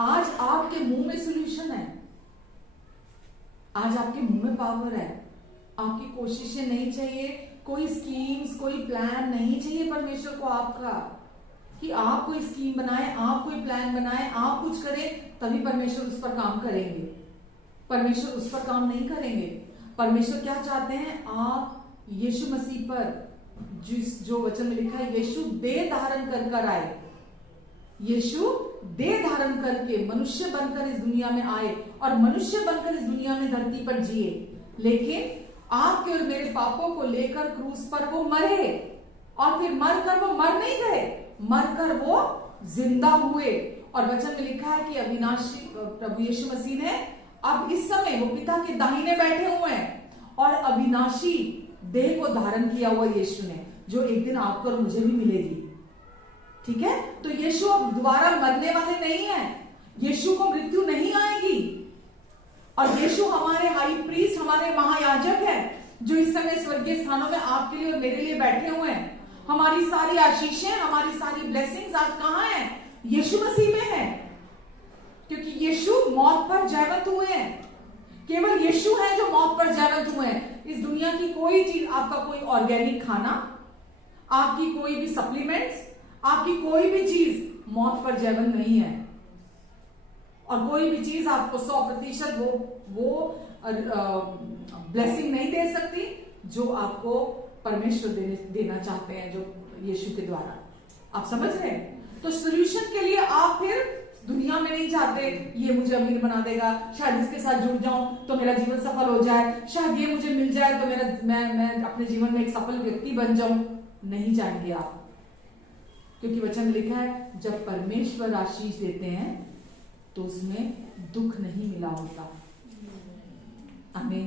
आज आपके मुंह में सोल्यूशन है, आज आपके मुंह में पावर है। आपकी कोशिशें नहीं चाहिए, कोई स्कीम्स, कोई प्लान नहीं चाहिए परमेश्वर को आपका, कि आप कोई स्कीम बनाए, आप कोई प्लान बनाए, आप कुछ करें तभी परमेश्वर उस पर काम करेंगे। परमेश्वर उस पर काम नहीं करेंगे। परमेश्वर क्या चाहते हैं? आप यीशु मसीह पर, जो वचन में लिखा है, यीशु देह धारण कर आए, यीशु देह धारण करके मनुष्य बनकर इस दुनिया में आए और मनुष्य बनकर इस दुनिया में धरती पर जिए। लेकिन आपके और मेरे पापों को लेकर क्रूस पर वो मरे, और फिर मरकर वो मर नहीं गए, मरकर वो जिंदा हुए। और वचन में लिखा है कि अविनाशी प्रभु यीशु मसीह ने अब इस समय वो पिता के दाहिने बैठे हुए हैं, और अविनाशी देह को धारण किया हुआ यीशु ने, जो एक दिन आपको और मुझे भी मिलेगी। ठीक है, तो यीशु अब दोबारा मरने वाले नहीं है, यीशु को मृत्यु नहीं आएगी। और यीशु हमारे हाई प्रीस्ट, हमारे महायाजक है, जो इस समय स्वर्गीय स्थानों में आपके लिए और मेरे लिए बैठे हुए हैं। हमारी सारी आशीषें, हमारी सारी ब्लेसिंग्स आज कहां है? यीशु मसीह में है, क्योंकि यीशु मौत पर जयवंत हुए हैं। केवल यीशु है जो मौत पर जयवंत हुए हैं। इस दुनिया की कोई चीज, आपका कोई ऑर्गेनिक खाना, आपकी कोई भी सप्लीमेंट्स, आपकी कोई भी चीज मौत पर जयवंत नहीं है। और कोई भी चीज आपको 100% वो ब्लेसिंग नहीं दे सकती जो आपको परमेश्वर देना चाहते हैं, जो यीशु के द्वारा। आप समझ रहे हैं? तो सोल्यूशन के लिए आप फिर दुनिया में नहीं चाहते ये मुझे अमीर बना देगा, शायद इसके साथ जुड़ जाऊं तो मेरा जीवन सफल हो जाए, शायद ये मुझे मिल जाए तो मैं अपने जीवन में एक सफल व्यक्ति बन जाऊं। नहीं चाहेंगे आप, क्योंकि वचन में लिखा है जब परमेश्वर आशीष देते हैं तो उसमें दुख नहीं मिला होता। हमें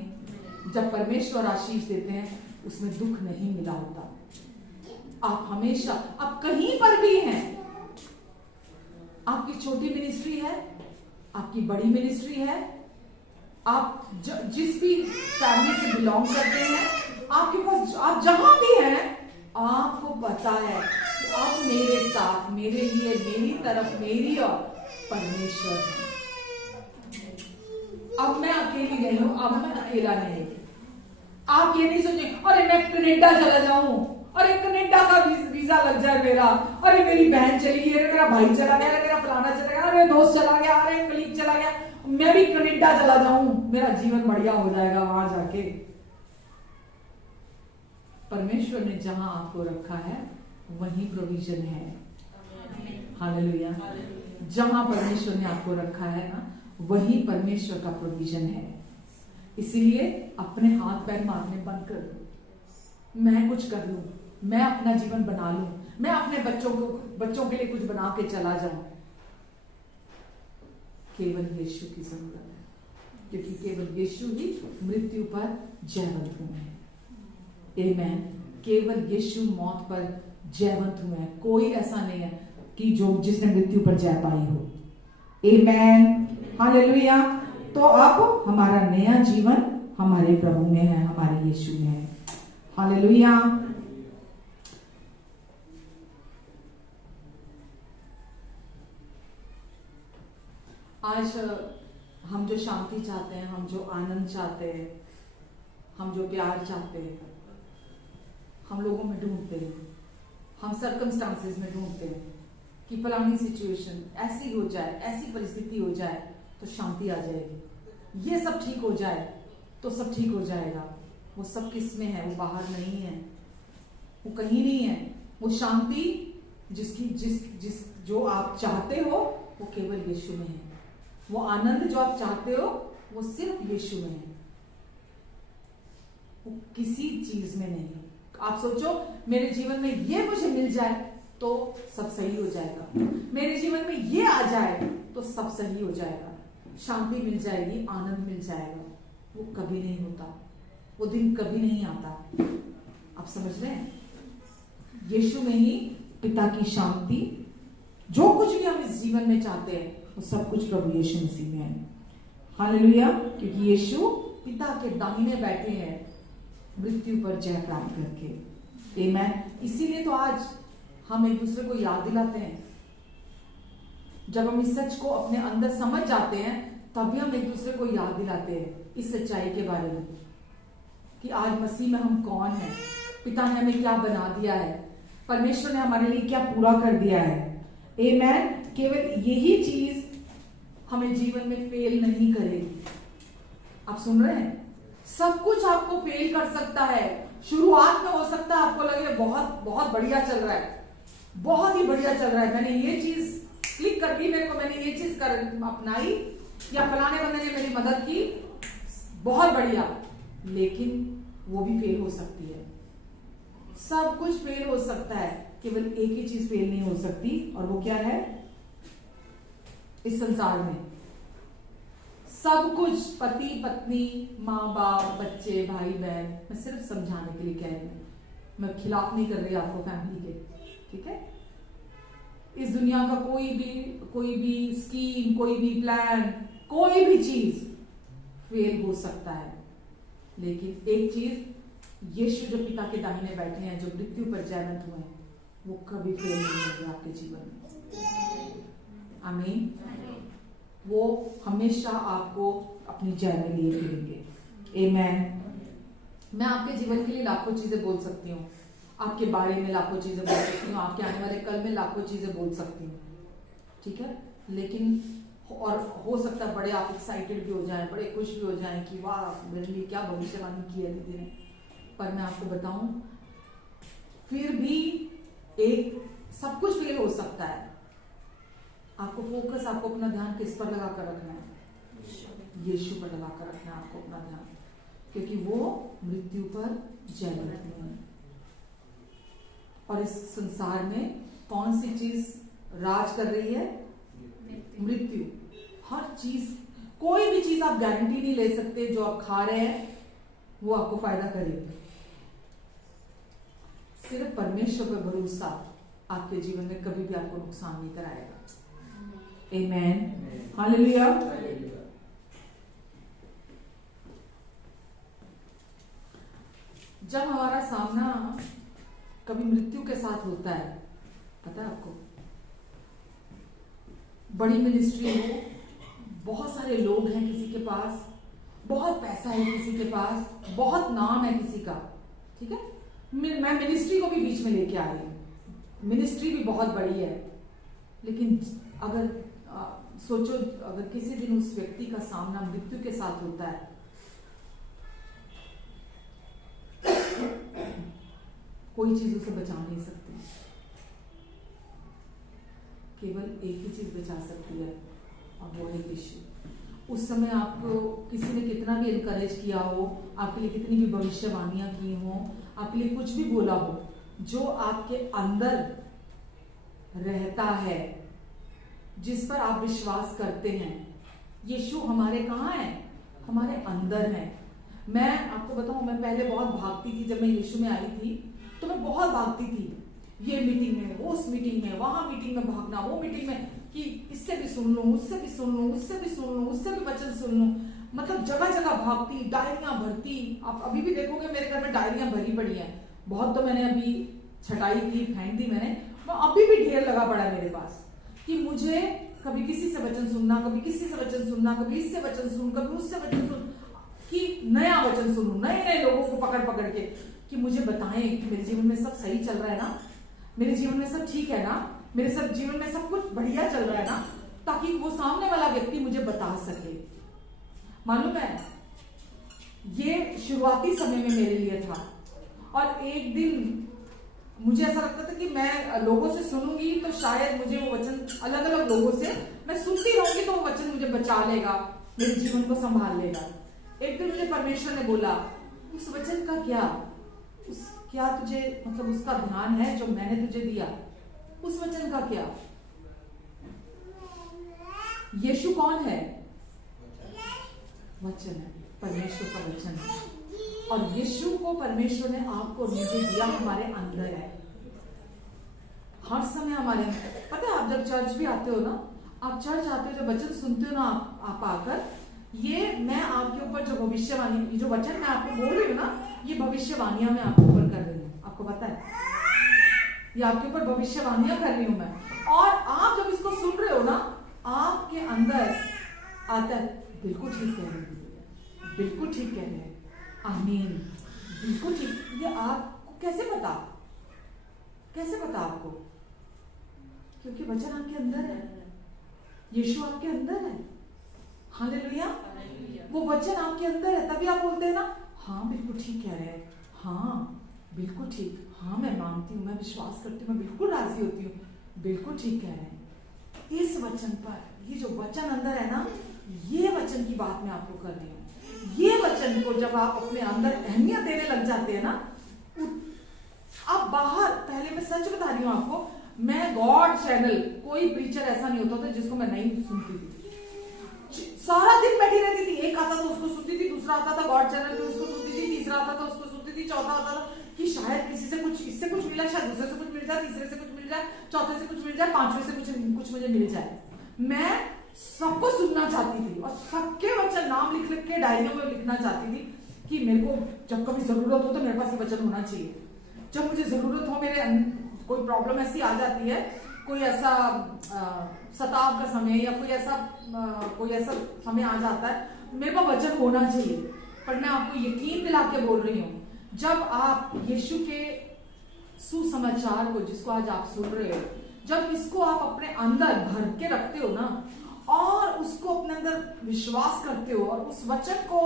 जब परमेश्वर आशीष देते हैं उसमें दुख नहीं मिला होता। आप हमेशा, आप कहीं पर भी हैं, आपकी छोटी मिनिस्ट्री है, आपकी बड़ी मिनिस्ट्री है, आप जिस भी फैमिली से बिलोंग करते हैं, आपके पास, आप जहां भी हैं, आपको पता है कि आप मेरे साथ, मेरे लिए, मेरी तरफ, मेरी और परमेश्वर है। अब मैं अकेली नहीं हूं, अब मैं अकेला नहीं। आप ये नहीं सोचे अरे मैं कनाडा चला जाऊं, अरे कनाडा का वीजा लग जाए मेरा, अरे मेरी बहन चली गई, अरे मेरा भाई चला गया, अरे मेरा फलाना चला गया, अरे दोस्त चला गया, अरे कलीग चला गया, मैं भी कनाडा चला जाऊं, मेरा जीवन बढ़िया हो जाएगा वहां जाके। परमेश्वर ने जहां आपको रखा है वहीं प्रोविजन है। हालेलुया। जहां परमेश्वर ने आपको रखा है ना, वहीं परमेश्वर का प्रोविजन है। इसीलिए अपने हाथ पैर मारने बंद कर दो। मैं कुछ कर लूं, मैं अपना जीवन बना लूं, मैं अपने बच्चों के लिए कुछ बना के चला जाऊं। केवल यीशु की जरूरत है, क्योंकि केवल यीशु ही मृत्यु पर जयवंत हुए हैं। आमेन। केवल यीशु मौत पर जयवंत हुए हैं। कोई ऐसा नहीं है कि जिसने मृत्यु पर जय पाई हो। आमेन। हालेलुया। तो अब हमारा नया जीवन हमारे प्रभु में है, हमारे यीशु में है। हालेलुया। आज हम जो शांति चाहते हैं, हम जो आनंद चाहते हैं, हम जो प्यार चाहते हैं, हम लोगों में ढूंढते हैं, हम सर्कमस्टांसेस में ढूंढते हैं कि फलानी सिचुएशन ऐसी हो जाए, ऐसी परिस्थिति हो जाए तो शांति आ जाएगी, ये सब ठीक हो जाए तो सब ठीक हो जाएगा। वो सब किस में है? वो बाहर नहीं है, वो कहीं नहीं है। वो शांति जो आप चाहते हो वो केवल यीशु में है। वो आनंद जो आप चाहते हो वो सिर्फ यीशु में है, वो किसी चीज में नहीं। आप सोचो मेरे जीवन में ये मुझे मिल जाए तो सब सही हो जाएगा, मेरे जीवन में ये आ जाए तो सब सही हो जाएगा, शांति मिल जाएगी, आनंद मिल जाएगा। वो कभी नहीं होता, वो दिन कभी नहीं आता। आप समझ रहे हैं? यीशु में ही पिता की शांति, जो कुछ भी हम इस जीवन में चाहते हैं वो सब कुछ प्रभु यीशु मसीह में है। हालेलुया। क्योंकि यीशु पिता के दाहिने बैठे हैं मृत्यु पर जय प्राप्त करके। आमेन। इसीलिए तो आज हम एक दूसरे को याद दिलाते हैं जब हम इस सच को अपने अंदर समझ जाते हैं तभी हम एक दूसरे को याद दिलाते हैं इस सच्चाई के बारे में कि आज मसीह में हम कौन हैं, पिता ने हमें क्या बना दिया है, परमेश्वर ने हमारे लिए क्या पूरा कर दिया है। आमेन। केवल यही चीज हमें जीवन में फेल नहीं करेगी। आप सुन रहे हैं? सब कुछ आपको फेल कर सकता है। शुरुआत में हो सकता है आपको लगे बहुत बहुत बढ़िया चल रहा है, बहुत ही बढ़िया चल रहा है, मैंने ये चीज क्लिक कर दी, मेरे को मैंने ये चीज अपनाई या फलाने बंदे ने मेरी मदद की, बहुत बढ़िया। लेकिन वो भी फेल हो सकती है। सब कुछ फेल हो सकता है, केवल एक ही चीज फेल नहीं हो सकती, और वो क्या है? इस संसार में सब कुछ, पति पत्नी, माँ बाप, बच्चे, भाई बहन, मैं सिर्फ समझाने के लिए कह रही हूं, मैं खिलाफ नहीं कर रही आपको फैमिली के, ठीक है? इस दुनिया का कोई भी स्कीम, कोई भी प्लान, कोई भी चीज फेल हो सकता है, लेकिन एक चीज, यीशु जो पिता के दाहिने बैठे हैं, जो मृत्यु पर जयवंत हुए हैं, वो कभी फेल नहीं होंगे आपके जीवन में। आमीन। वो हमेशा आपको अपनी जय में लिए फिरेंगे। आमेन। मैं आपके जीवन के लिए लाखों चीजें बोल सकती हूँ, आपके बारे में लाखों चीजें बोल सकती हूँ, आपके आने वाले कल में लाखों चीजें बोल सकती हूँ, ठीक है? लेकिन और हो सकता है बड़े आप एक्साइटेड भी हो जाएं, बड़े खुश भी हो जाएं कि वाह मेरे लिए क्या भविष्यवाणी की है दीदी ने। पर मैं आपको बताऊं, फिर भी एक सब कुछ फेल हो सकता है। आपको फोकस, आपको अपना ध्यान किस पर लगा कर रखना है? यीशु पर लगा कर रखना है आपको अपना ध्यान, क्योंकि वो मृत्यु पर जयवंत हुए हैं। और इस संसार में कौन सी चीज राज कर रही है? मृत्यु। हर चीज, कोई भी चीज आप गारंटी नहीं ले सकते जो आप खा रहे हैं वो आपको फायदा करेगी। सिर्फ परमेश्वर पर भरोसा आपके जीवन में कभी भी आपको नुकसान नहीं कराएगा। आमेन। हालेलुया। जब हमारा सामना कभी मृत्यु के साथ होता है, पता है आपको, बड़ी मिनिस्ट्री हो, बहुत सारे लोग हैं किसी के पास, बहुत पैसा है किसी के पास, बहुत नाम है किसी का, ठीक है? मैं मिनिस्ट्री को भी बीच में लेके आ रही हूं। मिनिस्ट्री भी बहुत बड़ी है, लेकिन अगर सोचो, अगर किसी दिन उस व्यक्ति का सामना मृत्यु के साथ होता है, कोई चीज उसे बचा नहीं सकती, केवल एक ही चीज बचा सकती है, और वो है यीशु। उस समय आपको किसी ने कितना भी इनकरेज किया हो, आपके लिए कितनी भी भविष्यवाणियां की हो, आपके लिए कुछ भी बोला हो, जो आपके अंदर रहता है, जिस पर आप विश्वास करते हैं, यीशु हमारे कहाँ है? हमारे अंदर है। मैं आपको बताऊं, मैं पहले बहुत भागती थी। जब मैं यीशु में आई थी तो मैं बहुत भागती थी, ये मीटिंग में, वो उस मीटिंग में, वहां मीटिंग में भागना, वो मीटिंग में, कि इससे भी सुन लूं, उससे भी सुन लूं, उससे भी सुन लूं, उससे भी वचन सुन लूं। मतलब जगह जगह भागती, डायरियां भरती। आप अभी भी देखोगे मेरे घर में डायरियां भरी पड़ी हैं। बहुत तो मैंने अभी छटाई की, फेंक दी मैंने, वो अभी भी ढेर लगा पड़ा है मेरे पास, कि मुझे कभी किसी से वचन सुनना, कभी किसी से वचन सुनना, कभी इससे वचन सुन, कभी उससे वचन सुन, कि नया वचन सुनूं, नए नए लोगों को पकड़ पकड़ के, कि मुझे बताएं कि मेरे जीवन में सब सही चल रहा है ना, मेरे जीवन में सब ठीक है ना, मेरे सब जीवन में सब कुछ बढ़िया चल रहा है ना, ताकि वो सामने वाला व्यक्ति मुझे बता सके। मालूम है, ये शुरुआती समय में मेरे लिए था। और एक दिन मुझे ऐसा लगता था कि मैं लोगों से सुनूंगी तो शायद मुझे वो वचन, अलग अलग लोगों से मैं सुनती रहूंगी तो वो वचन मुझे बचा लेगा, मेरे जीवन को संभाल लेगा। एक दिन मुझे परमेश्वर ने बोला, उस वचन का क्या तुझे, मतलब उसका ध्यान है जो मैंने तुझे दिया, उस वचन का क्या? यीशु कौन है? वचन है, परमेश्वर का वचन है। और यीशु को परमेश्वर ने आपको मुझे दिया, हमारे अंदर है, हर समय हमारे। पता है, आप जब चर्च भी आते हो ना, आप चर्च आते हो, जब वचन सुनते हो ना, आप आकर, ये मैं आपके ऊपर जो भविष्यवाणी, जो वचन मैं आपको बोल रही हूँ ना, ये भविष्यवाणियां मैं आपके ऊपर कर रही हूँ। आपको पता है, ये आपके ऊपर भविष्यवाणियां कर रही हूं मैं। और आप जब इसको सुन रहे हो ना, आता है। बिल्कुल ठीक कह रहे हैं, बिल्कुल ठीक कह रहे हैं, आमीन, बिल्कुल ठीक। ये आपको कैसे पता, कैसे पता आपको? क्योंकि वचन आपके अंदर है, यीशु आपके अंदर है। हालेलुया, वो वचन आपके अंदर है, तभी आप बोलते हैं ना, हाँ बिल्कुल ठीक कह रहे हैं, हाँ बिल्कुल ठीक, हाँ मैं मानती हूँ, मैं विश्वास करती हूँ, मैं बिल्कुल राजी होती हूँ, बिल्कुल ठीक कह रहे हैं। इस वचन पर, ये जो वचन अंदर है ना, ये वचन की बात मैं आपको कर रही हूँ। ये वचन को जब आप अपने अंदर अहमियत देने लग जाते हैं ना, आप बाहर, पहले मैं सच बता रही हूँ आपको, मैं गॉड चैनल, कोई प्रीचर ऐसा नहीं होता था जिसको मैं नहीं सुनती थी। सारा दिन बैठी रहती थी, एक आता था उसको सुनती थी, दूसरा आता था गॉड चैनल पे उसको सुनती थी, तीसरा आता था उसको सुनती थी, चौथा आता था कि शायद किसी से कुछ, इससे कुछ मिला, शायद दूसरे से कुछ मिल जाए, तीसरे से कुछ मिल जाए, चौथे से कुछ मिल जाए, पांचवे से कुछ मुझे मिल जाए। मैं सबको सुनना चाहती थी और सबके वचन नाम लिख लिख के डायरियों में लिखना चाहती थी कि मेरे को जब कभी जरूरत हो तो मेरे पास ये वचन होना चाहिए। जब मुझे जरूरत हो, मेरे कोई प्रॉब्लम ऐसी आ जाती है, कोई ऐसा सताव का समय या कोई ऐसा समय आ जाता है, मेरे पास वचन होना चाहिए। पर मैं आपको यकीन दिला के बोल रही हूँ, जब आप यीशु के सुसमाचार को, जिसको आज आप सुन रहे हो, जब इसको आप अपने अंदर भर के रखते हो ना, और उसको अपने अंदर विश्वास करते हो और उस वचन को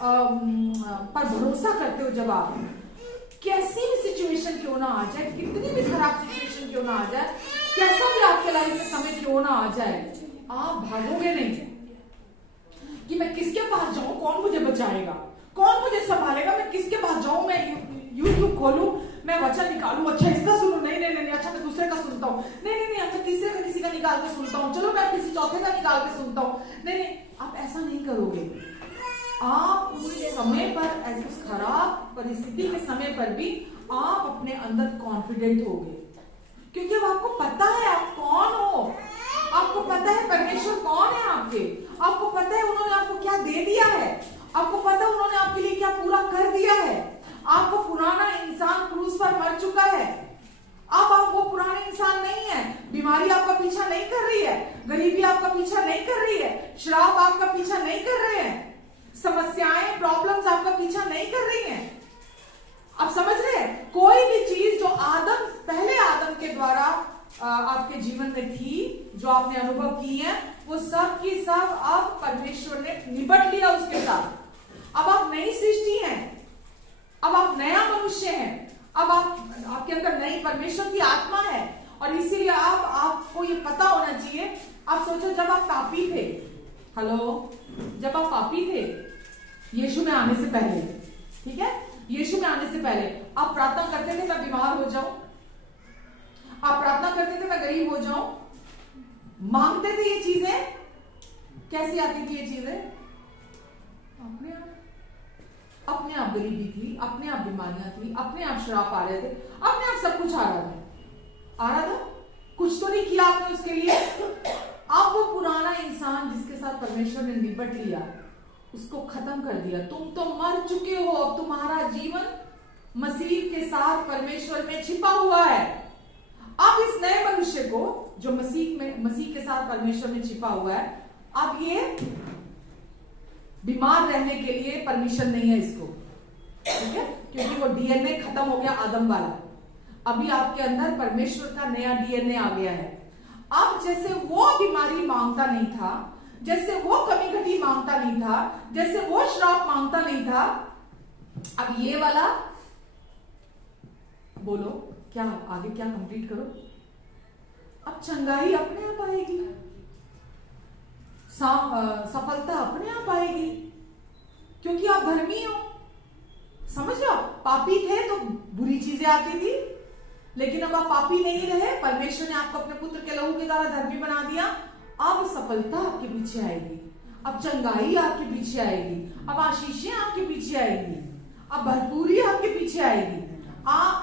पर भरोसा करते हो, जब आप कैसी भी सिचुएशन क्यों ना आ जाए, कितनी भी खराब सिचुएशन क्यों ना आ जाए, कैसा भी आपके लाइफ में समय क्यों ना आ जाए, आप भागोगे नहीं कि मैं किसके पास जाऊं, कौन मुझे बचाएगा, कौन मुझे संभालेगा, मैं किसके पास जाऊं, मैं यूट्यूब खोलूं, मैं वचन निकालूं, अच्छा इसका सुनूं, नहीं, अच्छा मैं दूसरे का सुनता हूं, नहीं, अच्छा तीसरे का किसी का निकाल के सुनता हूं, चलो मैं किसी चौथे का निकाल के सुनता हूं, नहीं, आप ऐसा नहीं करोगे। आप उस समय पर, उस खराब परिस्थिति के समय पर भी आप अपने अंदर कॉन्फिडेंट होगे, क्योंकि अब आपको पता है आप कौन हो, आपको पता है परमेश्वर कौन है आपको पता है उन्होंने आपको क्या दे दिया है, आपको पता है उन्होंने आपके लिए क्या पूरा कर दिया है। आपको पुराना इंसान क्रूस पर मर चुका है, अब आप वो पुराने इंसान नहीं है। बीमारी आपका पीछा नहीं कर रही है, गरीबी आपका पीछा नहीं कर रही है, श्राप आपका पीछा नहीं कर रहे हैं, समस्याएं, प्रॉब्लम्स आपका पीछा नहीं कर रही हैं। आप समझ रहे हैं, कोई भी चीज जो पहले आदम के द्वारा आपके जीवन में थी, जो आपने अनुभव की है, वो सब की सब अब परमेश्वर ने निपट लिया उसके साथ। अब आप नई सृष्टि हैं, अब आप नया मनुष्य हैं, अब आपके अंदर नई परमेश्वर की आत्मा है। और इसीलिए आपको ये पता होना चाहिए। आप सोचो, जब आप पापी थे, जब आप पापी थे, यीशु में आने से पहले, ठीक है, यीशु में आने से पहले आप प्रार्थना करते थे मैं बीमार हो जाऊं, आप प्रार्थना करते थे मैं गरीब हो जाऊं, मांगते थे ये चीजें। कैसी आती थी ये चीजें? अपने आप गरीबी थी, अपने आप बीमारियां थी, अपने आप श्राप आ रहे थे, अपने आप सब कुछ आ रहा था। कुछ तो नहीं किया आपने उसके लिए। आप वो पुराना इंसान जिसके साथ परमेश्वर ने निपट लिया, उसको खत्म कर दिया। तुम तो मर चुके हो, अब तुम्हारा जीवन मसीह के साथ परमेश्वर में छिपा हुआ है। अब इस नए मनुष्य को जो मसीह के साथ परमेश्वर में छिपा हुआ है, अब ये बीमार रहने के लिए परमिशन नहीं है इसको, ठीक है, क्योंकि वो डीएनए खत्म हो गया आदम वाला। अभी आपके अंदर परमेश्वर का नया डीएनए आ गया है। अब जैसे वो बीमारी मांगता नहीं था, जैसे वो कमी घटी मांगता नहीं था, जैसे वो श्राप मांगता नहीं था, अब ये वाला, बोलो क्या, आगे क्या कंप्लीट करो, अब चंगाई अपने आप आएगी, सफलता अपने आप आएगी, क्योंकि आप धर्मी हो। समझ लो, पापी थे तो बुरी चीजें आती थी, लेकिन अब आप पापी नहीं रहे, परमेश्वर ने आपको अपने पुत्र के लहू के द्वारा धर्मी बना दिया। अब सफलता आपके पीछे आएगी, अब चंगाई आपके पीछे आएगी, अब आशीषें आपके पीछे आएगी, अब भरपूरी आपके पीछे आएगी।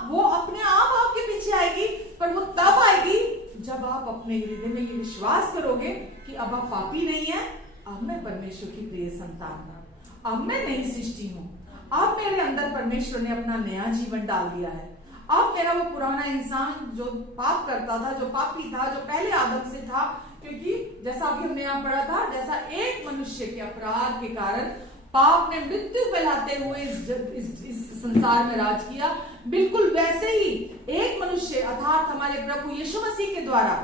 वो अपने आप आपके पीछे आएगी, पर वो तब आएगी जब आप अपने हृदय में ये विश्वास करोगे कि अब आप पापी नहीं है, अब मैं परमेश्वर की प्रिय संतान हूं, अब मैं नई सृष्टि हूं, अब मेरे अंदर परमेश्वर ने अपना नया जीवन डाल दिया है। अब मेरा वो पुराना इंसान जो पाप करता था, जो पापी था, जो पहले आदम से था, क्योंकि जैसा अभी हमने हमने यहाँ पढ़ा था, जैसा एक मनुष्य के अपराध के कारण पाप ने मृत्यु फैलाते हुए इस संसार में राज किया, बिल्कुल वैसे ही एक मनुष्य अर्थात हमारे प्रभु यीशु मसीह के द्वारा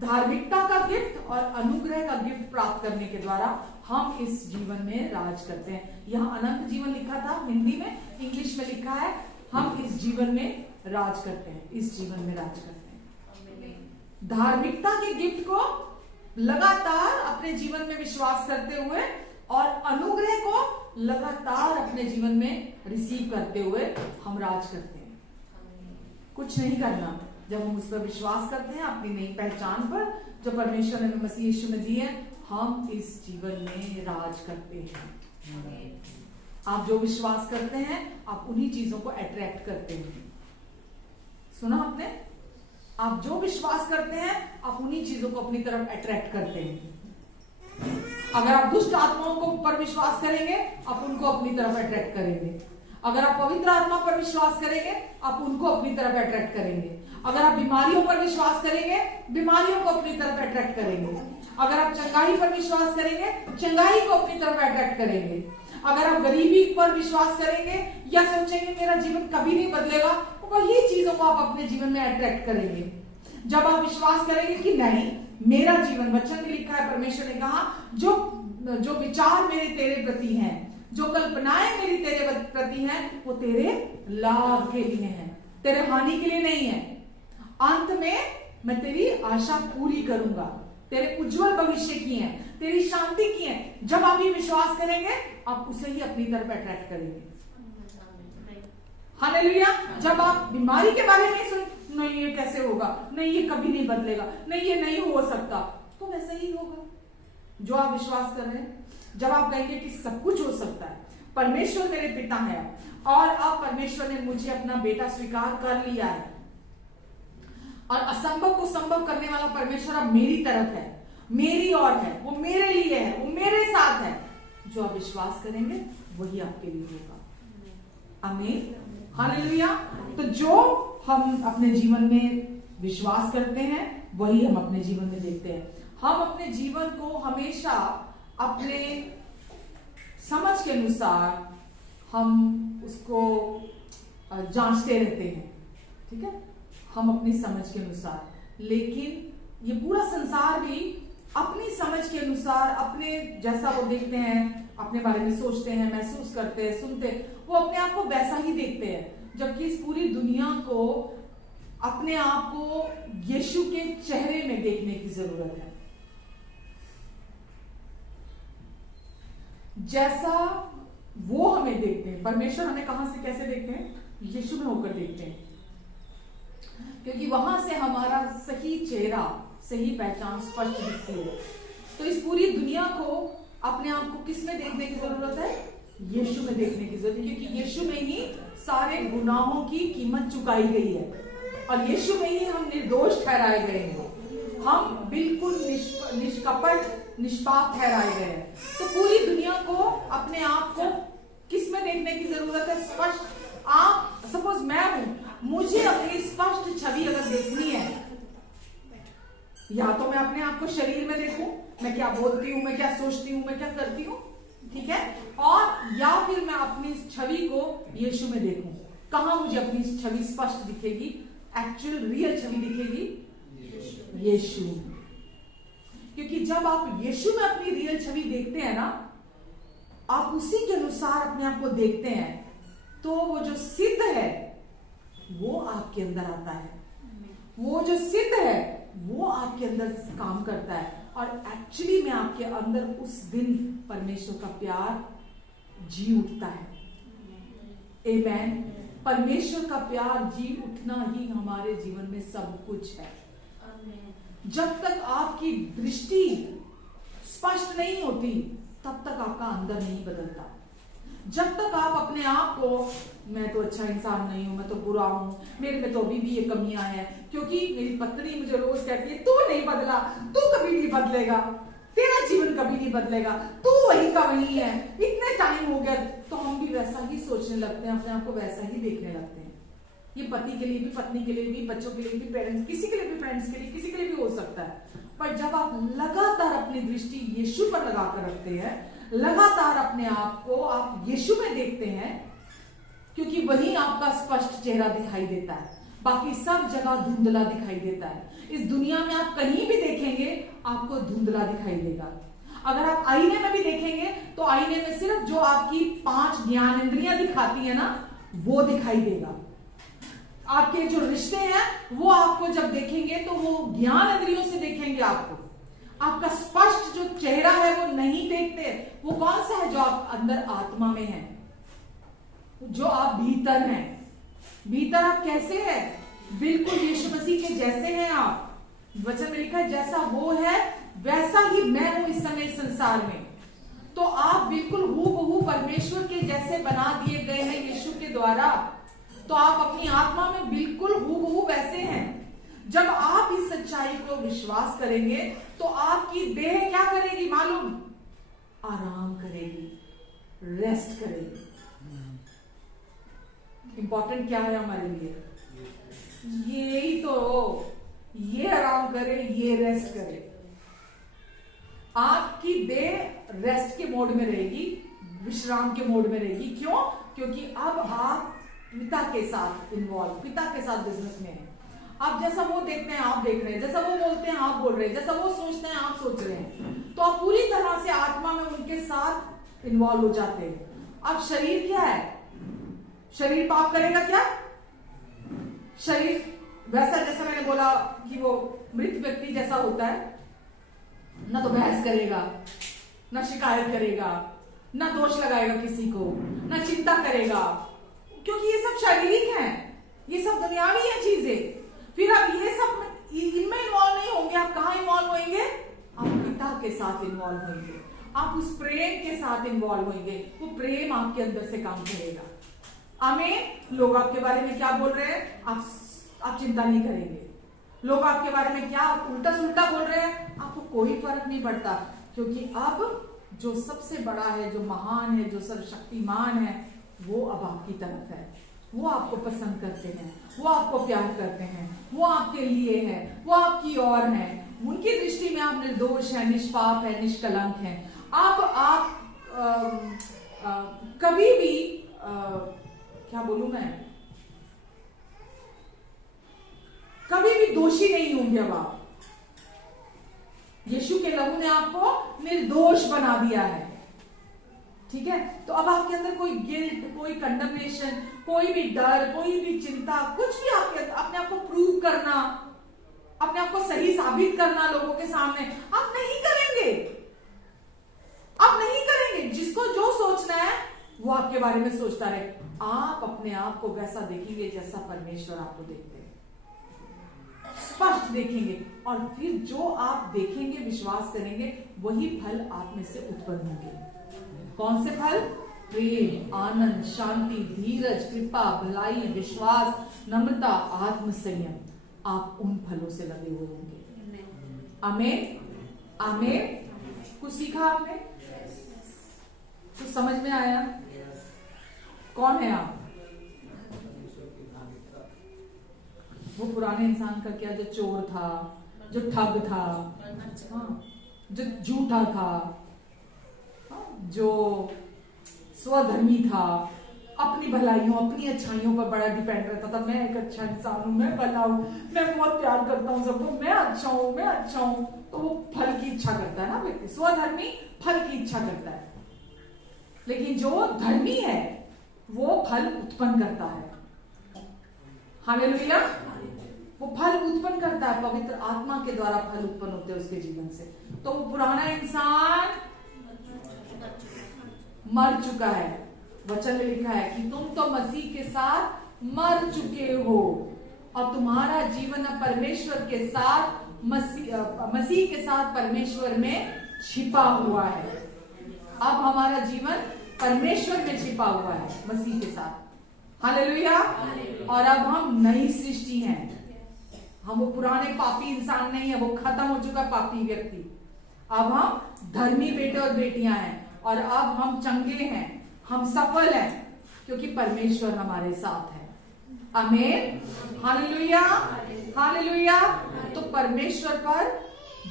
धार्मिकता का गिफ्ट और अनुग्रह का गिफ्ट प्राप्त करने के द्वारा हम इस जीवन में राज करते हैं। यहाँ अनंत जीवन लिखा था हिंदी में, इंग्लिश में लिखा है हम इस जीवन में राज करते हैं, इस जीवन में राज करते हैं। धार्मिकता के गिफ्ट को लगातार अपने जीवन में विश्वास करते हुए और अनुग्रह को लगातार अपने जीवन में रिसीव करते हुए हम राज करते हैं। कुछ नहीं करना, जब हम उस पर विश्वास करते हैं, अपनी नई पहचान पर जो परमेश्वर ने मसीह यीशु में दी है, हम इस जीवन में राज करते हैं। आप जो विश्वास करते हैं आप उन्हीं चीजों को अट्रैक्ट करते हैं। सुना आपने? आप जो विश्वास करते हैं आप उन्हीं चीजों को अपनी तरफ अट्रैक्ट करते हैं। अगर आप दुष्ट आत्माओं को पर विश्वास करेंगे आप उनको अपनी तरफ अट्रैक्ट करेंगे। अगर आप पवित्र आत्मा पर विश्वास करेंगे आप उनको अपनी तरफ अट्रैक्ट करेंगे। अगर आप बीमारियों पर विश्वास करेंगे बीमारियों को अपनी तरफ अट्रैक्ट करेंगे। अगर आप चंगाई पर विश्वास करेंगे चंगाई को अपनी तरफ अट्रैक्ट करेंगे। अगर आप गरीबी पर विश्वास करेंगे या सोचेंगे मेरा जीवन कभी नहीं बदलेगा, वही चीजों को आप अपने जीवन में अट्रैक्ट करेंगे। जब आप विश्वास करेंगे कि नहीं, मेरा जीवन, वचन में लिखा है, परमेश्वर ने कहा जो विचार मेरे तेरे प्रति हैं, जो कल्पनाएं मेरी तेरे प्रति हैं, वो तेरे लाभ के लिए हैं, तेरे हानि के लिए नहीं है। अंत में मैं तेरी आशा पूरी करूंगा, तेरे उज्जवल भविष्य की है, तेरी शांति की है। जब आप ये विश्वास करेंगे आप उसे ही अपनी तरफ अट्रैक्ट करेंगे। हालेलुया। जब आप बीमारी के बारे में सुन, नहीं ये कैसे होगा, नहीं ये कभी नहीं बदलेगा, नहीं ये नहीं हो सकता, तो वैसा ही होगा जो आप विश्वास कर रहे हैं। जब आप कहेंगे कि सब कुछ हो सकता है, परमेश्वर मेरे पिता है और अब परमेश्वर ने मुझे अपना बेटा स्वीकार कर लिया है और असंभव को संभव करने वाला परमेश्वर अब मेरी तरफ है, मेरी ओर है, वो मेरे लिए है, वो मेरे साथ है। जो आप विश्वास करेंगे वही आपके लिए होगा। आमीन, हालेलुया। तो जो हम अपने जीवन में विश्वास करते हैं वही हम अपने जीवन में देखते हैं। हम अपने जीवन को हमेशा अपने समझ के अनुसार हम उसको जांचते रहते हैं, ठीक है, हम अपनी समझ के अनुसार। लेकिन ये पूरा संसार भी अपनी समझ के अनुसार, अपने जैसा वो देखते हैं, अपने बारे में सोचते हैं, महसूस करते हैं, सुनते हैं, वो अपने आप को वैसा ही देखते हैं। जबकि इस पूरी दुनिया को अपने आप को यीशु के चेहरे में देखने की जरूरत है। जैसा वो हमें देखते हैं, परमेश्वर हमें कहां से कैसे देखते हैं? यीशु में होकर देखते हैं, क्योंकि वहां से हमारा सही चेहरा, सही पहचान स्पष्ट दिखती है। तो इस पूरी दुनिया को अपने आप को किस में देखने की जरूरत है? यीशु में देखने की जरूरत है, क्योंकि यीशु में ही सारे गुनाहों की कीमत चुकाई गई है और यीशु में ही हम निर्दोष ठहराए गए हैं। हम बिल्कुल निष्कपट, निष्पाप ठहराए गए हैं। तो पूरी दुनिया को अपने आप को किस में देखने की जरूरत है? स्पष्ट। आप सपोज मैं हूं, मुझे अपनी स्पष्ट छवि अगर देखनी है, या तो मैं अपने आप को शरीर में देखूं, मैं क्या बोलती हूं, मैं क्या सोचती हूं, मैं क्या करती हूं, ठीक है, और या फिर मैं अपनी छवि को यीशु में देखूं। कहां मुझे अपनी छवि स्पष्ट दिखेगी, एक्चुअल रियल छवि दिखेगी? यीशु। क्योंकि जब आप यीशु में अपनी रियल छवि देखते हैं ना, आप उसी के अनुसार अपने आप को देखते हैं, तो वो जो सिद्ध है वो आपके अंदर आता है, वो जो सिद्ध है वो आपके अंदर काम करता है और एक्चुअली में आपके अंदर उस दिन परमेश्वर का प्यार जी उठता है। आमेन। परमेश्वर का प्यार जी उठना ही हमारे जीवन में सब कुछ है। जब तक आपकी दृष्टि स्पष्ट नहीं होती तब तक आपका अंदर नहीं बदलता। जब तक आप अपने आप को, मैं तो अच्छा इंसान नहीं हूं, मैं तो बुरा हूं, मेरे में तो अभी भी ये कमियां हैं, क्योंकि मेरी पत्नी मुझे रोज कहती है तू नहीं बदला, तू कभी नहीं बदलेगा, तेरा जीवन कभी नहीं बदलेगा, तू वही का वही है, इतने टाइम हो गया, तो हम भी वैसा ही सोचने लगते हैं, अपने आप को वैसा ही देखने लगते हैं। ये पति के लिए भी, पत्नी के लिए भी, बच्चों के लिए भी, पेरेंट्स, किसी के लिए भी, फ्रेंड्स के लिए, किसी के लिए भी हो सकता है। पर जब आप लगातार अपनी दृष्टि यीशु पर लगाकर रखते हैं, लगातार अपने आप को आप यीशु में देखते हैं, क्योंकि वही आपका स्पष्ट चेहरा दिखाई देता है, बाकी सब जगह धुंधला दिखाई देता है। इस दुनिया में आप कहीं भी देखेंगे आपको धुंधला दिखाई देगा। अगर आप आईने में भी देखेंगे तो आईने में सिर्फ जो आपकी 5 ज्ञान इंद्रियां दिखाती है ना, वो दिखाई देगा। आपके जो रिश्ते हैं वो आपको जब देखेंगे तो वो ज्ञान इंद्रियों से देखेंगे आपको। आपका स्पष्ट जो चेहरा है वो नहीं देखते। वो कौन सा है? जो आप अंदर आत्मा में है, जो आप भीतर हैं। भीतर आप कैसे हैं? बिल्कुल यीशु मसीह के जैसे हैं आप। वचन में लिखा है जैसा वो है वैसा ही मैं हूं इस समय संसार में। तो आप बिल्कुल हूबहू परमेश्वर के जैसे बना दिए गए हैं यीशु के द्वारा। तो आप अपनी आत्मा में बिल्कुल हूबहू वैसे हैं। जब आप इस सच्चाई को विश्वास करेंगे तो आपकी देह क्या करेगी मालूम? आराम करेगी, रेस्ट करेगी। इंपॉर्टेंट क्या है हमारे लिए? यही तो, ये आराम करे, ये रेस्ट करे। आपकी देह रेस्ट के मोड में रहेगी, विश्राम के मोड में रहेगी। क्यों? क्योंकि अब आप पिता के साथ इन्वॉल्व, पिता के साथ बिजनेस में हैं। आप जैसा वो देखते हैं आप देख रहे हैं, जैसा वो बोलते हैं आप बोल रहे हैं, जैसा वो सोचते हैं आप सोच रहे हैं। तो आप पूरी तरह से आत्मा में उनके साथ इन्वॉल्व हो जाते हैं। अब शरीर क्या है? शरीर पाप करेगा क्या? शरीर वैसा, जैसा मैंने बोला कि वो मृत व्यक्ति जैसा होता है, ना तो बहस करेगा, ना शिकायत करेगा, ना दोष लगाएगा किसी को, ना चिंता करेगा, क्योंकि ये सब शारीरिक हैं, ये सब दुनियावी है चीजें। फिर आप ये सब इनमें इन्वॉल्व नहीं होंगे। आप कहाँ इन्वॉल्व होंगे? आप पिता के साथ इन्वॉल्व होंगे, आप उस प्रेम के साथ इन्वॉल्व होंगे। वो प्रेम आपके अंदर से काम करेगा। आमीन। लोग आपके बारे में क्या बोल रहे हैं आप चिंता नहीं करेंगे। लोग आपके बारे में क्या उल्टा सुल्टा बोल रहे हैं आपको कोई फर्क नहीं पड़ता, क्योंकि अब जो सबसे बड़ा है, जो महान है, जो सर्वशक्तिमान है, वो अब आपकी तरफ है। वो आपको पसंद करते हैं, वो आपको प्यार करते हैं, वो आपके लिए है, वो आपकी ओर है। उनकी दृष्टि में आप निर्दोष है, निष्पाप है, निष्कलंक है। आप कभी भी क्या बोलूं मैं, कभी भी दोषी नहीं होंगे। अब आप, यीशु के लहू ने आपको निर्दोष बना दिया है। ठीक है? तो अब आपके अंदर कोई गिल्ट, कोई कंडमनेशन, कोई भी डर, कोई भी चिंता, कुछ भी आपके अपने आप को प्रूव करना, अपने आप को सही साबित करना लोगों के सामने आप नहीं करेंगे। आप नहीं करेंगे। जिसको जो सोचना है वो आपके बारे में सोचता रहे। आप अपने आप को वैसा देखेंगे जैसा परमेश्वर आपको देखते हैं, स्पष्ट देखेंगे। और फिर जो आप देखेंगे, विश्वास करेंगे, वही फल आप में से उत्पन्न होंगे। कौन से फल? प्रेम, आनंद, शांति, धीरज, कृपा, भलाई, विश्वास, नम्रता, आत्म संयम। आप उन फलों से लगे हुए होंगे। आमीन। आमीन। कुछ सीखा आपने? कुछ समझ में आया? कौन है आप? वो पुराने इंसान का क्या, जो चोर था, जो ठग था, जो झूठा था, जो स्वधर्मी था, अपनी भलाइयों, अपनी अच्छाइयों पर बड़ा डिपेंड रहता था। मैं एक अच्छा इंसान हूं, मैं भला हूं, मैं बहुत प्यार करता हूं सबको, मैं अच्छा हूं, मैं अच्छा हूं। तो वो फल की इच्छा करता है ना व्यक्ति। स्वधर्मी फल की इच्छा करता है, लेकिन जो धर्मी है वो फल उत्पन्न करता है। हालेलुया। वो फल उत्पन्न करता है, पवित्र आत्मा के द्वारा फल उत्पन्न होते हैं उसके जीवन से। तो वो पुराना इंसान मर चुका है। वचन में लिखा है कि तुम तो मसीह के साथ मर चुके हो और तुम्हारा जीवन अब परमेश्वर के साथ, मसीह के साथ परमेश्वर में छिपा हुआ है। अब हमारा जीवन परमेश्वर में छिपा हुआ है, मसीह के साथ। हालेलुया। और अब हम नई सृष्टि हैं। हम वो पुराने पापी इंसान नहीं है, वो खत्म हो चुका पापी व्यक्ति। अब हम धर्मी बेटे और बेटियां हैं, और अब हम चंगे हैं, हम सफल हैं, क्योंकि परमेश्वर हमारे साथ है। आमीन, हालेलुया, हालेलुया। तो परमेश्वर पर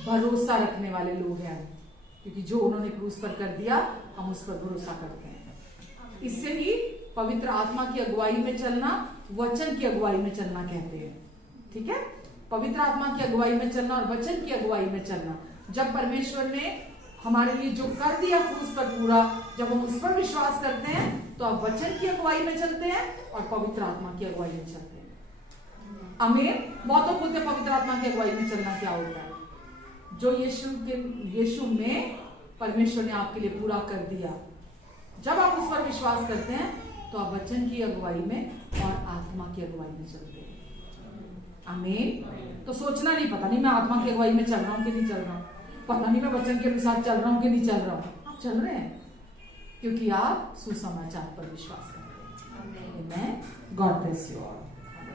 भरोसा रखने वाले लोग हैं, क्योंकि जो उन्होंने क्रूस पर कर दिया हम उस पर भरोसा करते हैं। इससे ही पवित्र आत्मा की अगुवाई में चलना, वचन की अगुवाई में चलना कहते हैं। ठीक है, पवित्र आत्मा की अगुवाई में चलना और वचन की अगुवाई में चलना। जब परमेश्वर ने हमारे लिए जो कर दिया क्रूस पर पूरा, जब हम उस पर विश्वास करते हैं तो आप वचन की अगुवाई में चलते हैं और पवित्र आत्मा की अगुवाई में चलते हैं। आमीन। बहुत लोग बोलते हैं पवित्र आत्मा की अगुवाई में चलना क्या होता है? जो यीशु में परमेश्वर ने आपके लिए पूरा कर दिया, जब आप उस पर विश्वास करते हैं तो आप वचन की अगुवाई में और आत्मा की अगुवाई में चलते हैं। आमीन। तो सोचना नहीं, पता नहीं मैं आत्मा की अगुवाई में चल रहा हूं कि नहीं चल रहा हूं, पता नहीं मैं वचन के अनुसार चल रहा हूं कि नहीं चल रहा हूं। आप चल रहे हैं क्योंकि आप सुसमाचार पर विश्वास करते हैं। God bless you all.